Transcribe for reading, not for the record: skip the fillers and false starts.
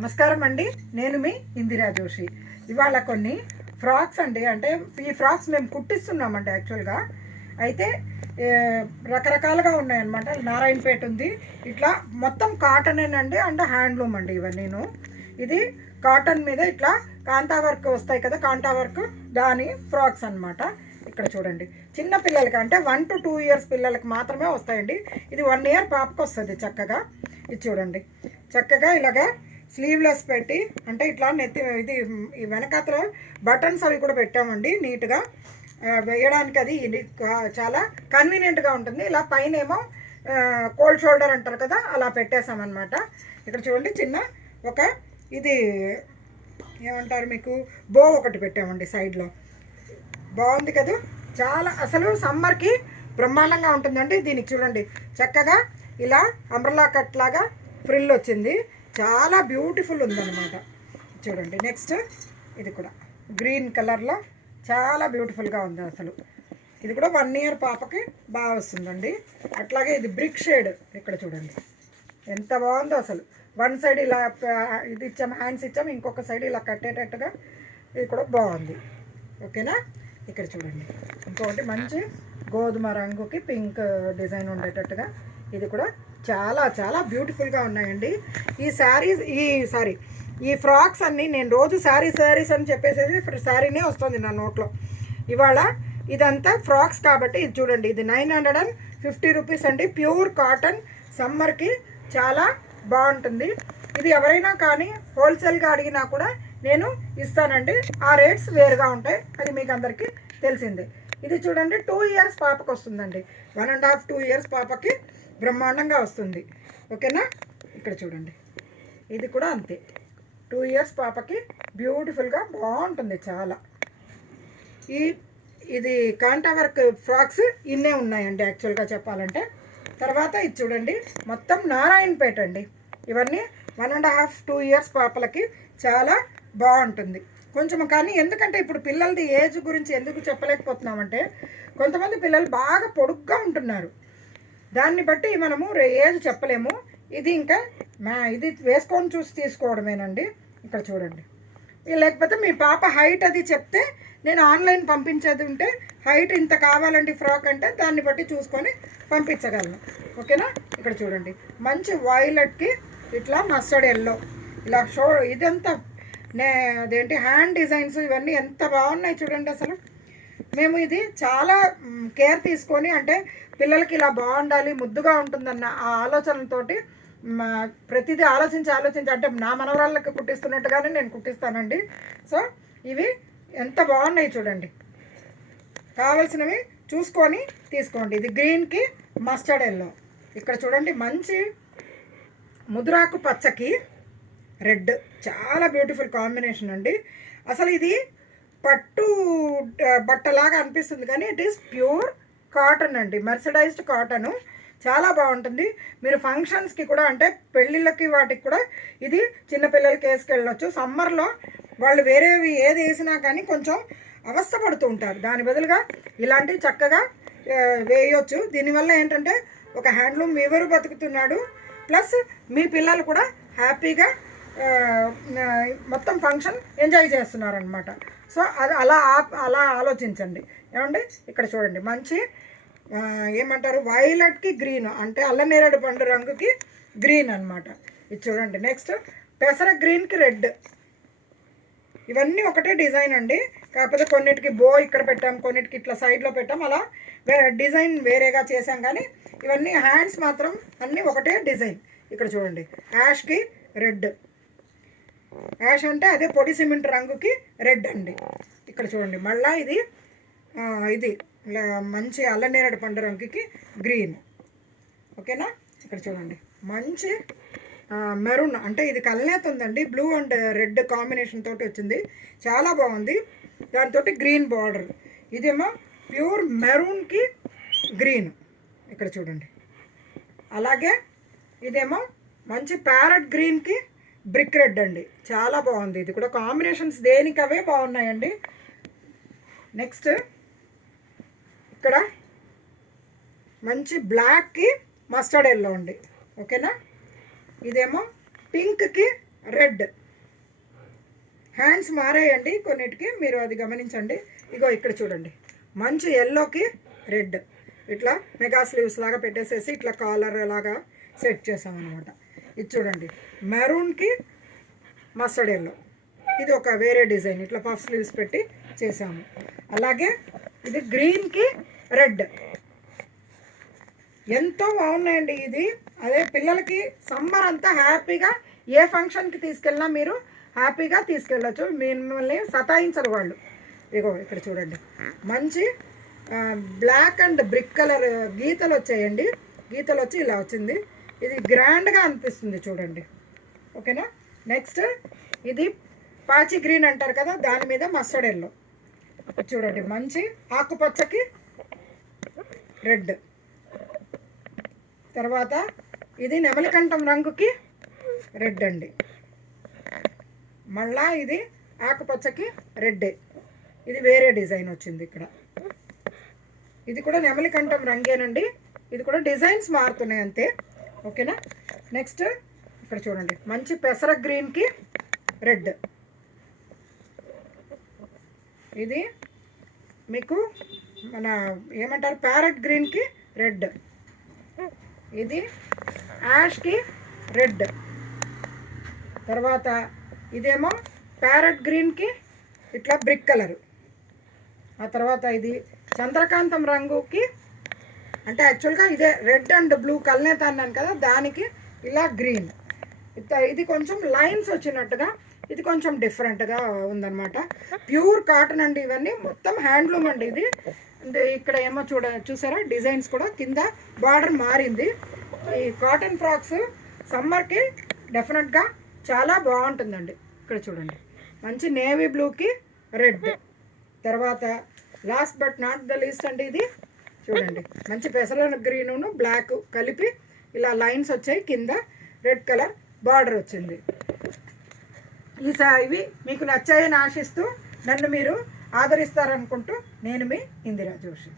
నమస్కారం అండి. నేను మీ ఇందిరా జోషి. ఇవాళ కొన్ని ఫ్రాక్స్ అండి, అంటే ఈ ఫ్రాక్స్ మేము కుట్టిస్తున్నామండి యాక్చువల్గా. అయితే రకరకాలుగా ఉన్నాయన్నమాట. నారాయణపేట ఉంది, ఇట్లా మొత్తం కాటనేనండి, అండ్ హ్యాండ్లూమ్ అండి ఇవన్నీను. ఇది కాటన్ మీద ఇట్లా కాంతా వర్క్ వస్తాయి కదా, కాంతా వర్క్ దాని ఫ్రాక్స్ అనమాట. ఇక్కడ చూడండి, చిన్న పిల్లలకి అంటే 1 to 2 years పిల్లలకి మాత్రమే వస్తాయండి. ఇది 1 year పాపకు వస్తుంది చక్కగా. ఇది చూడండి, చక్కగా ఇలాగా స్లీవ్లెస్ పెట్టి, అంటే ఇట్లా నెత్తి ఇది ఈ వెనకాతల బటన్స్ అవి కూడా పెట్టామండి నీట్గా వేయడానికి. అది ఇది చాలా కన్వీనియంట్గా ఉంటుంది. ఇలా పైన ఏమో కోల్డ్ షోల్డర్ అంటారు కదా, అలా పెట్టేసామన్నమాట. ఇక్కడ చూడండి, చిన్న ఒక ఇది ఏమంటారు మీకు, బో ఒకటి పెట్టామండి సైడ్లో. బాగుంది కదా, చాలా అసలు సమ్మర్కి బ్రహ్మాండంగా ఉంటుందండి. దీనికి చూడండి, చక్కగా ఇలా అంబ్రెల్లా కట్ లాగా ఫ్రిల్ వచ్చింది, చాలా బ్యూటిఫుల్ ఉందన్నమాట. చూడండి, నెక్స్ట్ ఇది కూడా గ్రీన్ కలర్లో చాలా బ్యూటిఫుల్గా ఉంది అసలు. ఇది కూడా 1 year పాపకి బాగా వస్తుందండి. అట్లాగే ఇది బ్రిక్ షేడ్, ఇక్కడ చూడండి ఎంత బాగుందో అసలు. వన్ సైడ్ ఇలా ఇది ఇచ్చాము, హ్యాండ్స్ ఇచ్చాము, ఇంకొక సైడ్ ఇలా కట్టేటట్టుగా ఇది కూడా బాగుంది. ఓకేనా, ఇక్కడ చూడండి ఇంకొకటి మంచి గోధుమ రంగుకి పింక్ డిజైన్ ఉండేటట్టుగా, ఇది కూడా చాలా చాలా బ్యూటిఫుల్గా ఉన్నాయండి. ఈ శారీస్ ఈ ఫ్రాక్స్ అన్నీ నేను రోజు శారీస్ అని చెప్పేసి శారీనే వస్తుంది నా నోట్లో. ఇవాళ ఇదంతా ఫ్రాక్స్ కాబట్టి ఇది చూడండి, ఇది 950 రూపీస్ అండి. ప్యూర్ కాటన్, సమ్మర్కి చాలా బాగుంటుంది. ఇది ఎవరైనా కానీ హోల్సేల్గా అడిగినా కూడా నేను ఇస్తానండి. ఆ రేట్స్ వేరుగా ఉంటాయి, అది మీకు అందరికీ తెలిసిందే. ఇది చూడండి, 2 years పాపకు వస్తుందండి. 1.5 2 years పాపకి బ్రహ్మాండంగా వస్తుంది. ఓకేనా, ఇక్కడ చూడండి, ఇది కూడా అంతే. 2 years పాపకి బ్యూటిఫుల్గా బాగుంటుంది చాలా. ఇది కాంటా వర్క్ ఫ్రాక్స్ ఇన్నే ఉన్నాయండి యాక్చువల్గా చెప్పాలంటే. తర్వాత ఇది చూడండి, మొత్తం నారాయణపేట అండి. ఇవన్నీ 1.5 2 years పాపలకి చాలా బాగుంటుంది కొంచెం. కానీ ఎందుకంటే ఇప్పుడు పిల్లలది ఏజ్ గురించి ఎందుకు చెప్పలేకపోతున్నామంటే, కొంతమంది పిల్లలు బాగా పొడుగ్గా ఉంటున్నారు, దాన్ని బట్టి మనము ఏజ్ చెప్పలేము. ఇది ఇంకా ఇది వేసుకొని చూసి తీసుకోవడమేనండి. ఇక్కడ చూడండి, లేకపోతే మీ పాప హైట్ అది చెప్తే నేను ఆన్లైన్ పంపించేది ఉంటే, హైట్ ఇంత కావాలండి ఫ్రాక్ అంటే దాన్ని బట్టి చూసుకొని పంపించగలను. ఓకేనా, ఇక్కడ చూడండి, మంచి వైలెట్కి ఇట్లా మస్టర్డ్ ఎల్లో ఇలా ఇదంతా అదేంటి హ్యాండ్ డిజైన్స్ ఇవన్నీ ఎంత బాగున్నాయి చూడండి అసలు. మేము ఇది చాలా కేర్ తీసుకొని, అంటే పిల్లలకి ఇలా బాగుండాలి, ముద్దుగా ఉంటుందన్న ఆ ఆలోచనతోటి ప్రతిదీ ఆలోచించి అంటే నా మనవరాళ్ళకి కుట్టిస్తున్నట్టుగానే నేను కుట్టిస్తానండి. సో ఇవి ఎంత బాగున్నాయి చూడండి, కావాల్సినవి చూసుకొని తీసుకోండి. ఇది గ్రీన్కి మస్టర్డ్ ఎల్లో, ఇక్కడ చూడండి మంచి ముదురాకు పచ్చకి రెడ్, చాలా బ్యూటిఫుల్ కాంబినేషన్ అండి. అసలు ఇది పట్టు బట్టలాగా అనిపిస్తుంది కానీ ఇట్ ఈస్ ప్యూర్ కాటన్ అండి, మెర్సడైజ్డ్ కాటను, చాలా బాగుంటుంది. మీరు ఫంక్షన్స్కి కూడా, అంటే పెళ్ళిళ్ళకి వాటికి కూడా ఇది చిన్నపిల్లలకి వేసుకెళ్ళవచ్చు. సమ్మర్లో వాళ్ళు వేరేవి ఏది వేసినా కానీ కొంచెం అవస్థ పడుతూ ఉంటారు, దాని బదులుగా ఇలాంటివి చక్కగా వేయవచ్చు. దీనివల్ల ఏంటంటే ఒక హ్యాండ్లూమ్ వీవరు బతుకుతున్నాడు, ప్లస్ మీ పిల్లలు కూడా హ్యాపీగా మొత్తం ఫంక్షన్ ఎంజాయ్ చేస్తున్నారనమాట. సో అది అలా ఆలోచించండి. ఏమండి, ఇక్కడ చూడండి మంచి ఏమంటారు వైలెట్కి గ్రీన్, అంటే అల్లనేరేడు పండు రంగుకి గ్రీన్ అనమాట. ఇది చూడండి, నెక్స్ట్ పెసర గ్రీన్కి రెడ్. ఇవన్నీ ఒకటే డిజైన్ అండి, కాకపోతే కొన్నిటికి బో ఇక్కడ పెట్టాం, కొన్నిటికి ఇట్లా సైడ్లో పెట్టాం, అలా డిజైన్ వేరేగా చేసాం. కానీ ఇవన్నీ హ్యాండ్స్ మాత్రం అన్నీ ఒకటే డిజైన్. ఇక్కడ చూడండి, యాష్కి రెడ్, యాష్ అంటే అదే పొడి సిమెంట్ రంగుకి రెడ్ అండి. ఇక్కడ చూడండి మళ్ళీ ఇది మంచి అల్లనేరేడు పండు రంగుకి గ్రీన్. ఓకేనా, ఇక్కడ చూడండి మంచి మెరూన్, అంటే ఇది కల్నేత ఉందండి, బ్లూ అండ్ రెడ్ కాంబినేషన్ తోటి వచ్చింది, చాలా బాగుంది. దాంతో గ్రీన్ బార్డర్, ఇదేమో ప్యూర్ మెరూన్కి గ్రీన్, ఇక్కడ చూడండి. అలాగే ఇదేమో మంచి ప్యారెట్ గ్రీన్కి బ్రిక్ రెడ్ అండి, చాలా బాగుంది. ఇది కూడా కాంబినేషన్స్ దేనికవే బాగున్నాయండి. నెక్స్ట్ ఇక్కడ మంచి బ్లాక్కి మస్టర్డ్ ఎల్లో అండి. ఓకేనా, ఇదేమో పింక్కి రెడ్. హ్యాండ్స్ మారాయండి కొన్నిటికి, మీరు అది గమనించండి. ఇగో ఇక్కడ చూడండి, మంచి ఎల్లోకి రెడ్, ఇట్లా మెగా స్లీవ్స్ లాగా పెట్టేసేసి ఇట్లా కాలర్ లాగా సెట్ చేసామన్నమాట. ఇది చూడండి, మెరూన్కి మస్టర్డ్ ఎల్లో, ఇది ఒక వేరే డిజైన్, ఇట్లా పఫ్ స్లీవ్స్ పెట్టి చేసాము. అలాగే ఇది గ్రీన్కి రెడ్, ఎంతో బాగున్నాయండి. ఇది అదే పిల్లలకి సమ్మర్ అంతా హ్యాపీగా ఏ ఫంక్షన్కి తీసుకెళ్ళినా మీరు హ్యాపీగా తీసుకెళ్ళచ్చు, మిమ్మల్ని సతాయించరు వాళ్ళు. ఇగో ఇక్కడ చూడండి, మంచి బ్లాక్ అండ్ బ్రిక్ కలర్ గీతలు వచ్చాయండి, గీతలు వచ్చి ఇలా వచ్చింది. ఇది గ్రాండ్గా అనిపిస్తుంది చూడండి. ఓకేనా. నెక్స్ట్ ఇది పాచి గ్రీన్ అంటారు కదా, దాని మీద మస్టర్డ్ ఎల్లో చూడండి, మంచి ఆకుపచ్చకి రెడ్. తర్వాత ఇది నెమలికంఠం రంగుకి రెడ్ అండి, మళ్ళా ఇది ఆకుపచ్చకి రెడ్డే, ఇది వేరే డిజైన్ వచ్చింది ఇక్కడ. ఇది కూడా నెమలికంఠం రంగేనండి, ఇది కూడా డిజైన్స్ మారుతున్నాయి అంతే. ఓకేనా. నెక్స్ట్ ఇక్కడ చూడండి, మంచి పెసర గ్రీన్కి రెడ్, ఇది మీకు మన ఏమంటారు ప్యారెట్ గ్రీన్కి రెడ్, ఇది యాష్కి రెడ్. తర్వాత ఇదేమో ప్యారెట్ గ్రీన్కి ఇట్లా బ్రిక్ కలరు. ఆ తర్వాత ఇది చంద్రకాంతం రంగుకి, అంటే యాక్చువల్గా ఇదే రెడ్ అండ్ బ్లూ కల్నేత అన్నాను కదా, దానికి ఇలా గ్రీన్. ఇది కొంచెం లైన్స్ వచ్చినట్టుగా, ఇది కొంచెం డిఫరెంట్గా ఉందన్నమాట. ప్యూర్ కాటన్ అండి, ఇవన్నీ మొత్తం హ్యాండ్లూమ్ అండి. ఇది ఇక్కడ ఏమో చూసారా డిజైన్స్ కూడా, కింద బార్డర్ మారింది. ఈ కాటన్ ఫ్రాక్స్ సమ్మర్కి డెఫినెట్గా చాలా బాగుంటుందండి. ఇక్కడ చూడండి, మంచి నేవీ బ్లూకి రెడ్. తర్వాత last but not the least అండి, ఇది చూడండి, మంచి పెసర గ్రీను బ్లాక్ కలిపి ఇలా లైన్స్ వచ్చాయి, కింద రెడ్ కలర్ బార్డర్ వచ్చింది. ఇవి మీకు నచ్చాయని ఆశిస్తూ నన్ను మీరు ఆదరిస్తారనుకుంటూ నేను మీ ఇందిరా జోషి.